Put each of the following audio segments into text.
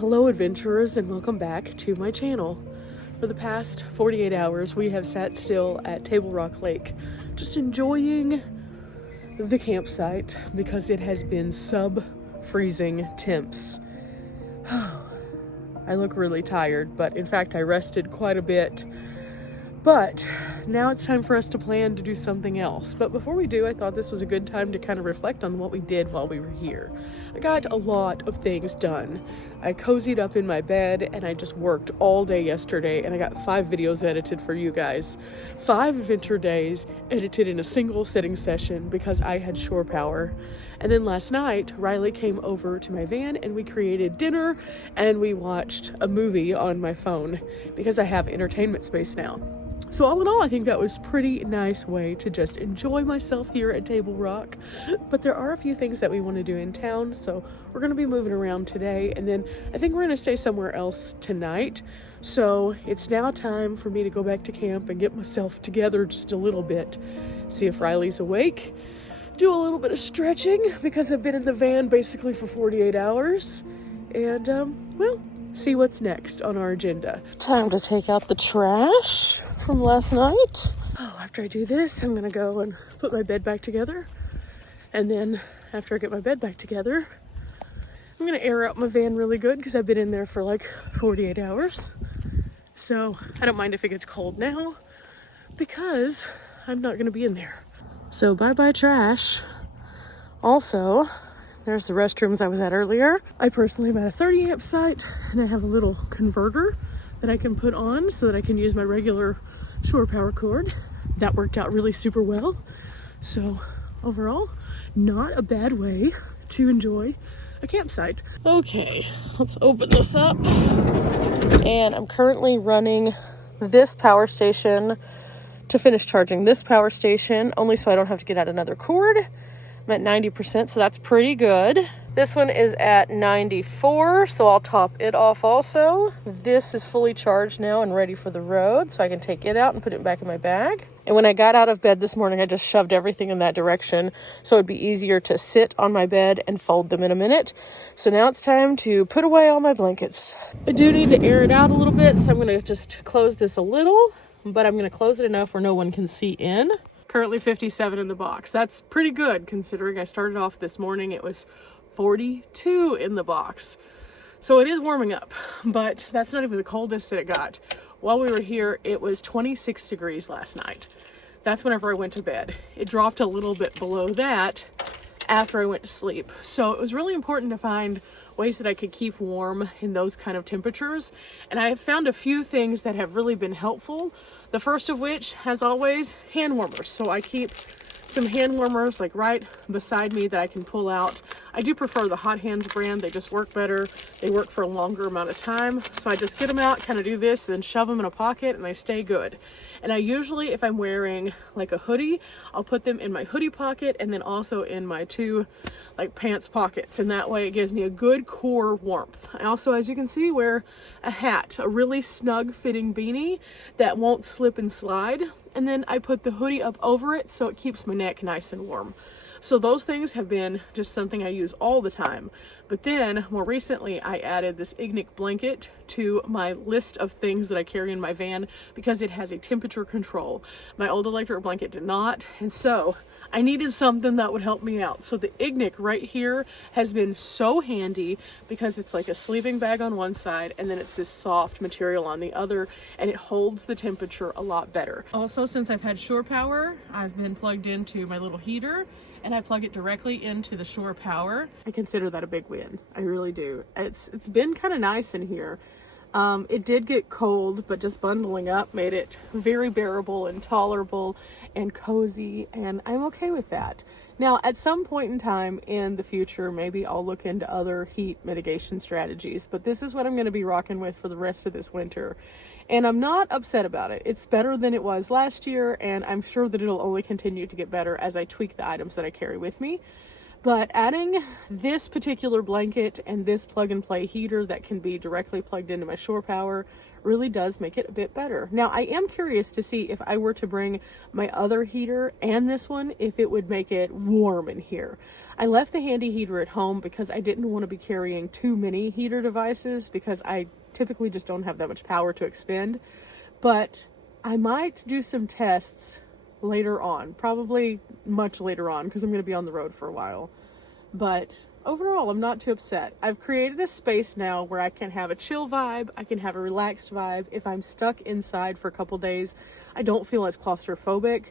hello adventurers, and welcome back to my channel. For the past 48 hours we have sat still at Table Rock Lake, just enjoying the campsite because it has been sub-freezing temps. I look really tired, but in fact I rested quite a bit. But now it's time for us to plan to do something else. But before we do, I thought this was a good time to kind of reflect on what we did while we were here. I got a lot of things done. I cozied up in my bed and I just worked all day yesterday, and I got 5 videos edited for you guys. 5 adventure days edited in a single sitting session because I had shore power. And then last night, Riley came over to my van and we created dinner and we watched a movie on my phone because I have entertainment space now. So all in all, I think that was a pretty nice way to just enjoy myself here at Table Rock. But there are a few things that we want to do in town, so we're going to be moving around today, and then I think we're going to stay somewhere else tonight. So it's now time for me to go back to camp and get myself together just a little bit, see if Riley's awake, do a little bit of stretching because I've been in the van basically for 48 hours, and well, see what's next on our agenda. Time to take out the trash from last night. Oh, after I do this, I'm gonna go and put my bed back together. And then after I get my bed back together, I'm gonna air out my van really good because I've been in there for like 48 hours. So I don't mind if it gets cold now because I'm not gonna be in there. So bye-bye trash. Also, there's the restrooms I was at earlier. I personally am at a 30 amp site and I have a little converter that I can put on so that I can use my regular shore power cord. That worked out really super well. So overall, not a bad way to enjoy a campsite. Okay, let's open this up. And I'm currently running this power station to finish charging this power station, only so I don't have to get out another cord. I'm at 90%, so that's pretty good. This one is at 94, so I'll top it off also. This is fully charged now and ready for the road, so I can take it out and put it back in my bag. And when I got out of bed this morning, I just shoved everything in that direction, so it'd be easier to sit on my bed and fold them in a minute. So now it's time to put away all my blankets. I do need to air it out a little bit, so I'm gonna just close this a little, but I'm gonna close it enough where no one can see in. Currently 57 in the box. That's pretty good considering I started off this morning, it was 42 in the box. So it is warming up, but that's not even the coldest that it got. While we were here, it was 26 degrees last night. That's whenever I went to bed. It dropped a little bit below that after I went to sleep. So it was really important to find ways that I could keep warm in those kind of temperatures. And I have found a few things that have really been helpful. The first of which, as always, hand warmers. So I keep some hand warmers like right beside me that I can pull out. I do prefer the Hot Hands brand. They just work better. They work for a longer amount of time. So I just get them out, kind of do this, then shove them in a pocket and they stay good. And I usually, if I'm wearing like a hoodie, I'll put them in my hoodie pocket and then also in my 2 like pants pockets. And that way it gives me a good core warmth. I also, as you can see, wear a hat, a really snug fitting beanie that won't slip and slide. And then I put the hoodie up over it so it keeps my neck nice and warm. So those things have been just something I use all the time. But then more recently I added this Ignic blanket to my list of things that I carry in my van because it has a temperature control. My old electric blanket did not, and so I needed something that would help me out. So the Ignic right here has been so handy because it's like a sleeping bag on one side and then it's this soft material on the other, and it holds the temperature a lot better. Also, since I've had shore power, I've been plugged into my little heater and I plug it directly into the shore power. I consider that a big win. I really do. It's been kind of nice in here. It did get cold, but just bundling up made it very bearable and tolerable and cozy, and I'm okay with that. Now, at some point in time in the future, maybe I'll look into other heat mitigation strategies, but this is what I'm going to be rocking with for the rest of this winter. And I'm not upset about it. It's better than it was last year, and I'm sure that it'll only continue to get better as I tweak the items that I carry with me. But adding this particular blanket and this plug and play heater that can be directly plugged into my shore power really does make it a bit better. Now, I am curious to see if I were to bring my other heater and this one, if it would make it warm in here. I left the handy heater at home because I didn't want to be carrying too many heater devices because I typically just don't have that much power to expend. But I might do some tests later on, probably much later on, because I'm going to be on the road for a while. But overall, I'm not too upset. I've created a space now where I can have a chill vibe, I can have a relaxed vibe. If I'm stuck inside for a couple days, I don't feel as claustrophobic.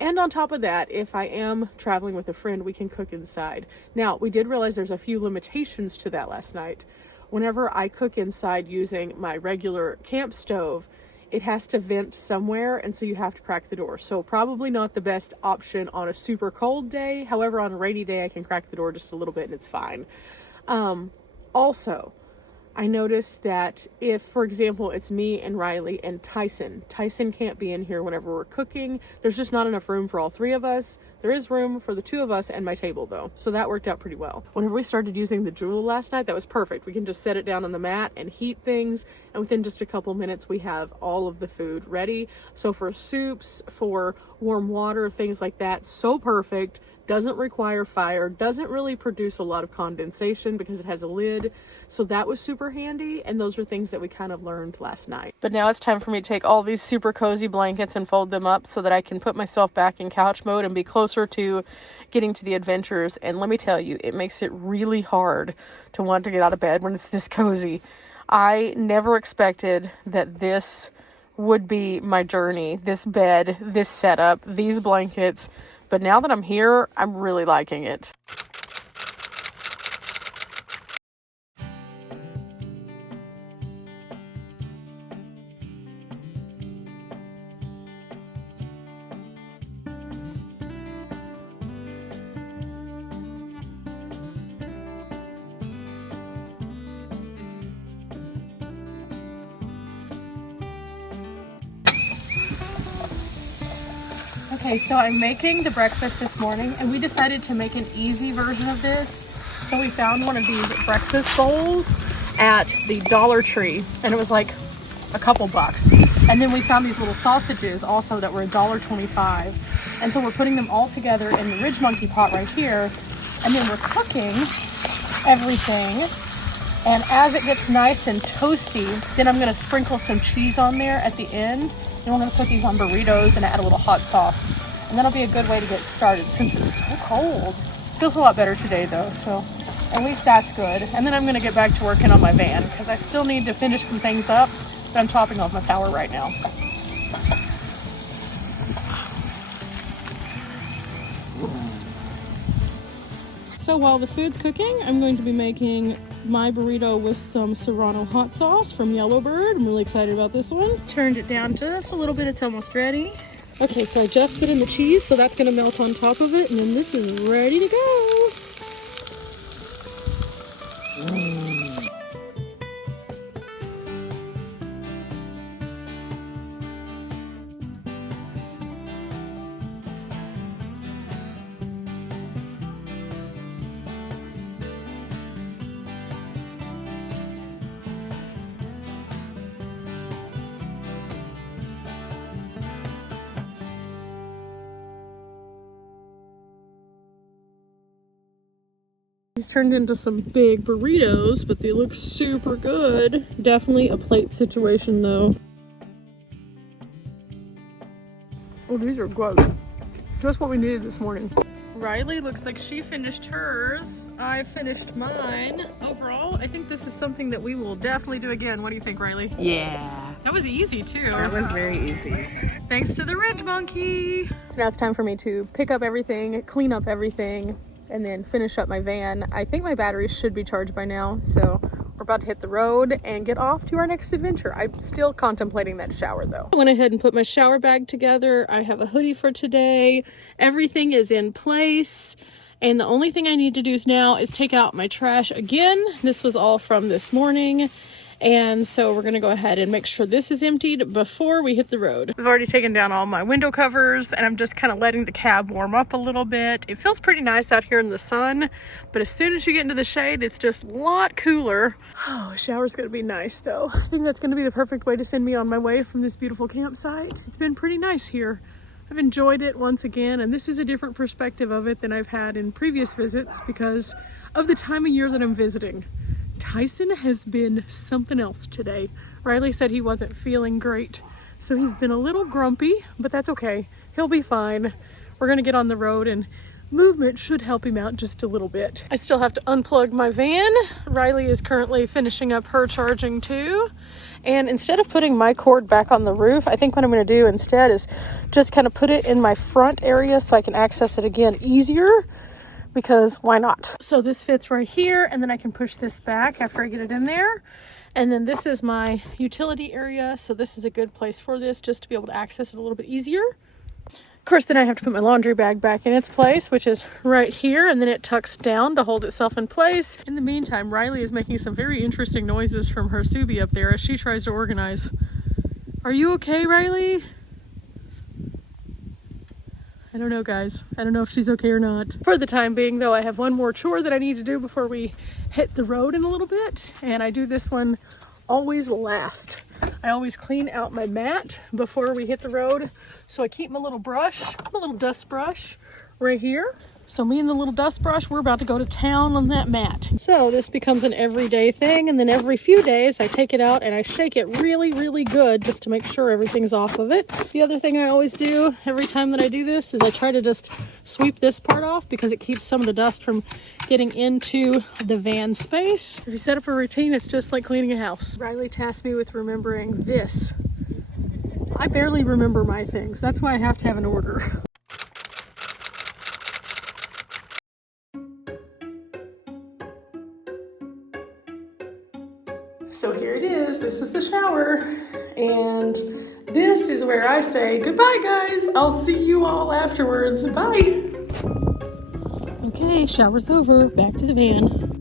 And on top of that, if I am traveling with a friend, we can cook inside. Now, we did realize there's a few limitations to that last night. Whenever I cook inside using my regular camp stove, it has to vent somewhere, and so you have to crack the door. So probably not the best option on a super cold day. However, on a rainy day, I can crack the door just a little bit and it's fine. Also, I noticed that if, for example, it's me and Riley and Tyson can't be in here whenever we're cooking. There's just not enough room for all three of us. There is room for the two of us and my table though. So that worked out pretty well. Whenever we started using the Joule last night, that was perfect. We can just set it down on the mat and heat things. And within just a couple minutes, we have all of the food ready. So for soups, for warm water, things like that, so perfect. Doesn't require fire, doesn't really produce a lot of condensation because it has a lid. So that was super handy, and those are things that we kind of learned last night. But now it's time for me to take all these super cozy blankets and fold them up so that I can put myself back in couch mode and be closer to getting to the adventures. And let me tell you, it makes it really hard to want to get out of bed when it's this cozy. I never expected that this would be my journey, this bed, this setup, these blankets. But now that I'm here, I'm really liking it. Okay, so I'm making the breakfast this morning, and we decided to make an easy version of this. So we found one of these breakfast bowls at the Dollar Tree, and it was like a couple bucks. And then we found these little sausages also that were $1.25. And so we're putting them all together in the Ridge Monkey pot right here, and then we're cooking everything. And as it gets nice and toasty, then I'm gonna sprinkle some cheese on there at the end. And we're gonna put these on burritos and add a little hot sauce. And that'll be a good way to get started since it's so cold. Feels a lot better today though, so at least that's good. And then I'm gonna get back to working on my van because I still need to finish some things up, but I'm topping off my power right now. So while the food's cooking, I'm going to be making my burrito with some Serrano hot sauce from Yellowbird. I'm really excited about this one. Turned it down just a little bit, it's almost ready. Okay, so I just put in the cheese, so that's gonna melt on top of it, and then this is ready to go. These turned into some big burritos, but they look super good. Definitely a plate situation though. Oh, these are good. Just what we needed this morning. Riley looks like she finished hers. I finished mine. Overall, I think this is something that we will definitely do again. What do you think, Riley? Yeah. That was easy too. That was very easy. Thanks to the Ridge Monkey. So now it's time for me to pick up everything, clean up everything, and then finish up my van. I think my batteries should be charged by now, so we're about to hit the road and get off to our next adventure. I'm still contemplating that shower though. I went ahead and put my shower bag together. I have a hoodie for today. Everything is in place. And the only thing I need to do now is take out my trash again. This was all from this morning. And so we're gonna go ahead and make sure this is emptied before we hit the road. I've already taken down all my window covers and I'm just kind of letting the cab warm up a little bit. It feels pretty nice out here in the sun, but as soon as you get into the shade, it's just a lot cooler. Oh, shower's gonna be nice though. I think that's gonna be the perfect way to send me on my way from this beautiful campsite. It's been pretty nice here. I've enjoyed it once again, and this is a different perspective of it than I've had in previous visits because of the time of year that I'm visiting. Tyson has been something else today. Riley said he wasn't feeling great, so he's been a little grumpy, but that's okay. He'll be fine. We're gonna get on the road and movement should help him out just a little bit. I still have to unplug my van. Riley is currently finishing up her charging too. And instead of putting my cord back on the roof, I think what I'm gonna do instead is just kind of put it in my front area so I can access it again easier, because why not? So this fits right here, and then I can push this back after I get it in there. And then this is my utility area, so this is a good place for this, just to be able to access it a little bit easier. Of course, then I have to put my laundry bag back in its place, which is right here, and then it tucks down to hold itself in place. In the meantime, Riley is making some very interesting noises from her Subi up there as she tries to organize. Are you okay, Riley? I don't know, guys. I don't know if she's okay or not. For the time being, though, I have one more chore that I need to do before we hit the road in a little bit, and I do this one always last. I always clean out my mat before we hit the road, so I keep my little brush, my little dust brush right here. So me and the little dust brush, we're about to go to town on that mat. So this becomes an everyday thing, and then every few days I take it out and I shake it really, really good just to make sure everything's off of it. The other thing I always do every time that I do this is I try to just sweep this part off because it keeps some of the dust from getting into the van space. If you set up a routine, it's just like cleaning a house. Riley tasked me with remembering this. I barely remember my things. That's why I have to have an order. So here it is. This is the shower. And this is where I say, goodbye, guys. I'll see you all afterwards. Bye. Okay, shower's over. Back to the van.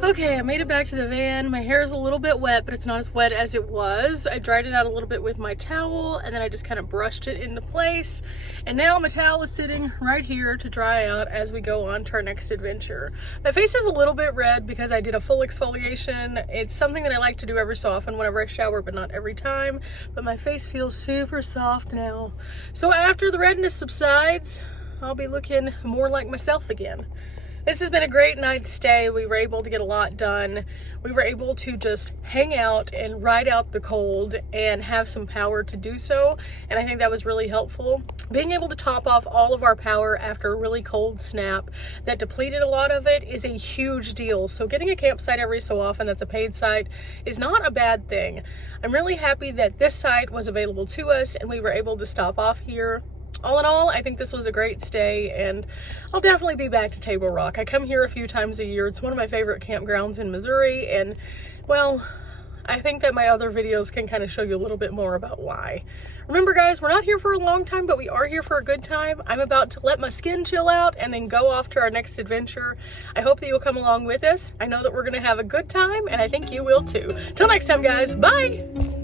Okay, I made it back to the van. My hair is a little bit wet, but it's not as wet as it was. I dried it out a little bit with my towel, and then I just kind of brushed it into place. And now my towel is sitting right here to dry out as we go on to our next adventure. My face is a little bit red because I did a full exfoliation. It's something that I like to do every so often whenever I shower, but not every time. But my face feels super soft now. So after the redness subsides, I'll be looking more like myself again. This has been a great night's stay. We were able to get a lot done. We were able to just hang out and ride out the cold and have some power to do so. And I think that was really helpful. Being able to top off all of our power after a really cold snap that depleted a lot of it is a huge deal. So getting a campsite every so often that's a paid site is not a bad thing. I'm really happy that this site was available to us and we were able to stop off here. All in all, I think this was a great stay, and I'll definitely be back to Table Rock. I come here a few times a year. It's one of my favorite campgrounds in Missouri, and, well, I think that my other videos can kind of show you a little bit more about why. Remember, guys, we're not here for a long time, but we are here for a good time. I'm about to let my skin chill out and then go off to our next adventure. I hope that you'll come along with us. I know that we're going to have a good time, and I think you will too. Till next time, guys. Bye!